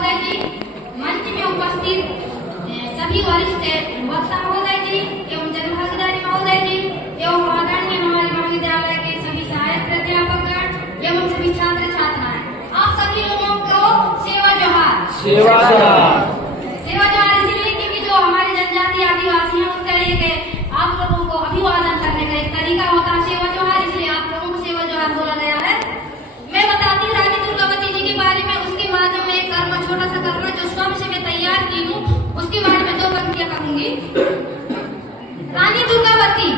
महोदय जी, मंच में उपस्थित सभी वरिष्ठ वक्ता महोदय जी एवं जनभागीदारी महोदय जी एवं आदरणीय हमारे महाविद्यालय के सभी सहायक प्राध्यापकगण एवं सभी छात्र छात्राएं, आप सभी लोगों को सेवा जोहार। सेवा जोहार। सेवा जोहार इसलिए क्योंकि जो हमारे जनजाति आदिवासी हैं उनका एक आप लोगों को अभिवादन करने का एक तरीका होता है सेवा जोहार, इसलिए आप लोगों को सेवा जोहार बोला गया है। मैं बताती हूँ रानी दुर्गावती जी के बारे में, उसके बाद में एक कर्म छोटा सा कर्म जो स्वयं से मैं तैयार की हूँ उसके बारे में 2 पंक्तियां कहूंगी। रानी दुर्गावती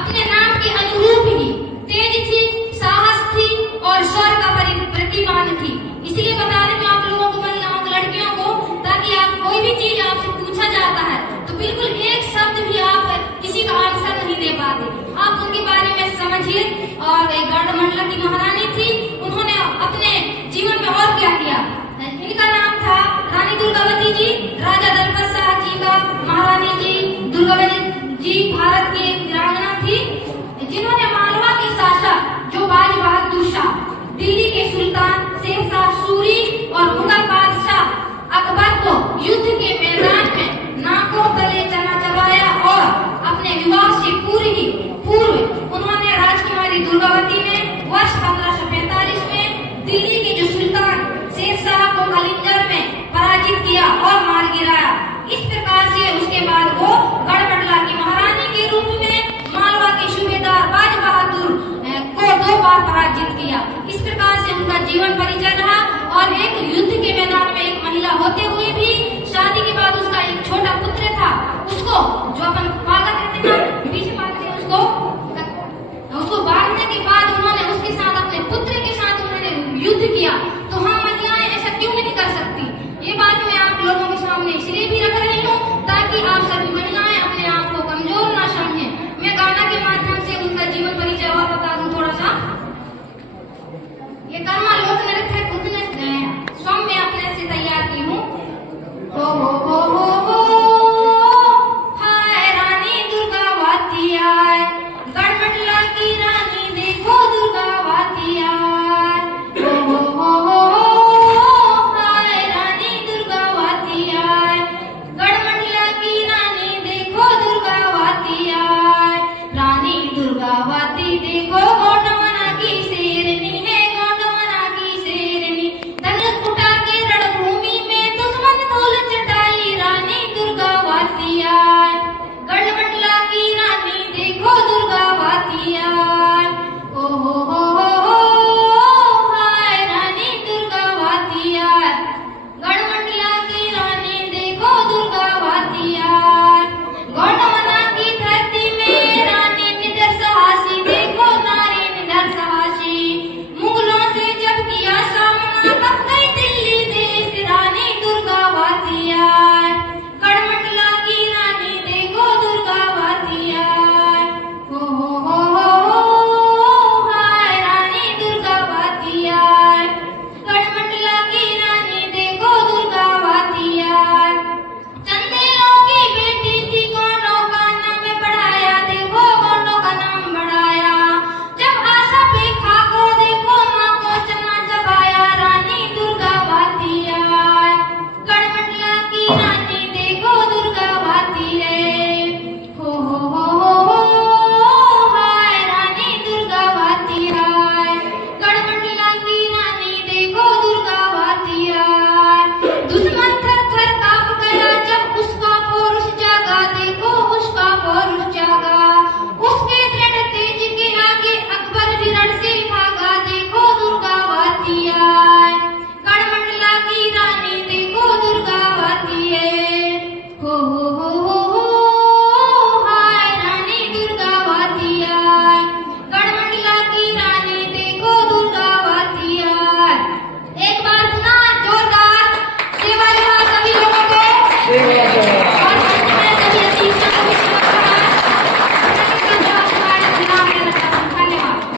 अपने नाम के अनुरूप ही तेज थी, साहस थी और स्वर का प्रतिमान थी। इसलिए बता रही हूँ आप लोगों को, महिलाओं को, लड़कियों को, ताकि आप कोई भी चीज आपसे पूछा जाता है तो बिल्कुल एक शब्द भी आप किसी का आंसर नहीं दे पाते। आप उनके बारे में समझिए। और एक गढ़मंडला की महारानी थी, उन्होंने अपने जीवन में और क्या किया। इनका नाम था रानी दुर्गावती जी, राजा दलपत शाह जी का महारानी जी दुर्गावती जी भारत की वीरांगना थी, जिन्होंने मालवा के शासक जो बाज बहादुर शाह, दिल्ली के सुल्तान शेरशाह सूरी और मुगल बादशाह अकबर को युद्ध के मैदान में नाकों तले चना चबाया और अपने विवाह से पूर्व उन्होंने राजकुमारी दुर्गावती ने वर्ष 1545 में दिल्ली के जो सुल्तान शेरशाह को कलिंजर में पराजित किया और मार गिराया। इस प्रकार से उसके बाद वो गढ़मंडला की महारानी के रूप में मालवा के सूबेदार बाज बहादुर को 2 बार पराजित किया। इस प्रकार से उनका जीवन परिचय रहा और एक युद्ध के मैदान में एक महिला होते हुए भी शादी के बाद उसका एक छोटा पुत्र था, उसको जो अपन पागा कहते हैं पीछे बांधते उसको बांधने के बाद उन्होंने उसके साथ अपने पुत्र के साथ उन्होंने युद्ध किया